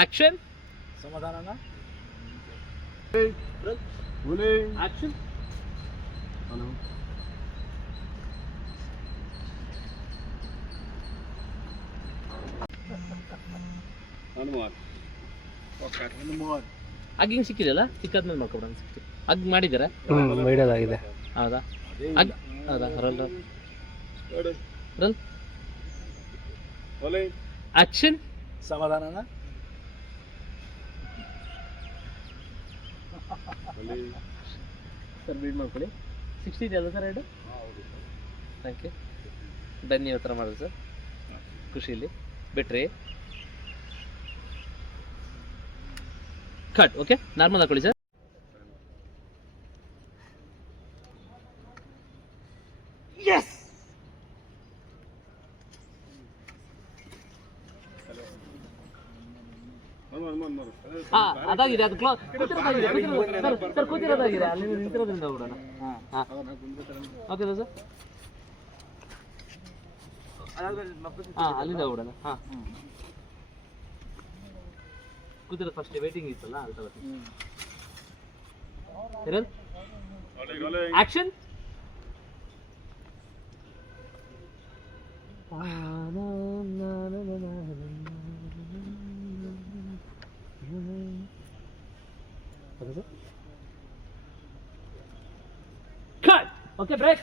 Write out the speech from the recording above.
Action. ಸಮಾಧಾನನ action. ಅಗ್ಗಿಂಗ್ ಸಿಕ್ಕಿದೆಯಲ್ಲ, ಸಿಕ್ಕಾದ್ಮೇಲೆ ಮಾಡ್ಕೊಬಿಡೋಣ. ಅಗ್ ಮಾಡಿದ್ದೀರಾ? ಮೈಡಾಗಿದೆ. ಹೌದಾ? ಅಗ್ ಹೌದಾ? ರಲ್ ರಲ್ ರಲ್ ಆಕ್ಷನ್. ಸಮಾಧಾನನ ಸರ್ ಬೀಡ್ ಮಾಡ್ಕೊಳ್ಳಿ. 60 ಇದೆಯಲ್ಲ ಸರ್ ರೇಟು? Thank you. ಬನ್ನಿ ಹತ್ರ ಮಾಡೋದು ಸರ್, ಖುಷಿಲಿ ಬಿಟ್ರಿ. ಕಟ್. ಓಕೆ, ನಾರ್ಮಲ್ ಹಾಕೊಳ್ಳಿ ಸರ್. ಎಸ್. ಅದಾಗಿದೆ, ಅದು ಸರ್ ಕೂತಿರೋದಾಗಿದೆ, ಅಲ್ಲಿ ನಿಂತಿರೋದ್ರಿಂದ ಬಿಡೋಣ. ಓಕೆನಾ ಸರ್? ಅಲ್ಲಿಂದ ಬಿಡೋಣ. ಕೂತಿರೋದು ಫಸ್ಟ್ ವೇಟಿಂಗ್ ಇತ್ತಲ್ಲ, ಅದು ತಗೋತೀನಿ. ಆಕ್ಷನ್. ಕಟ್. Okay, break.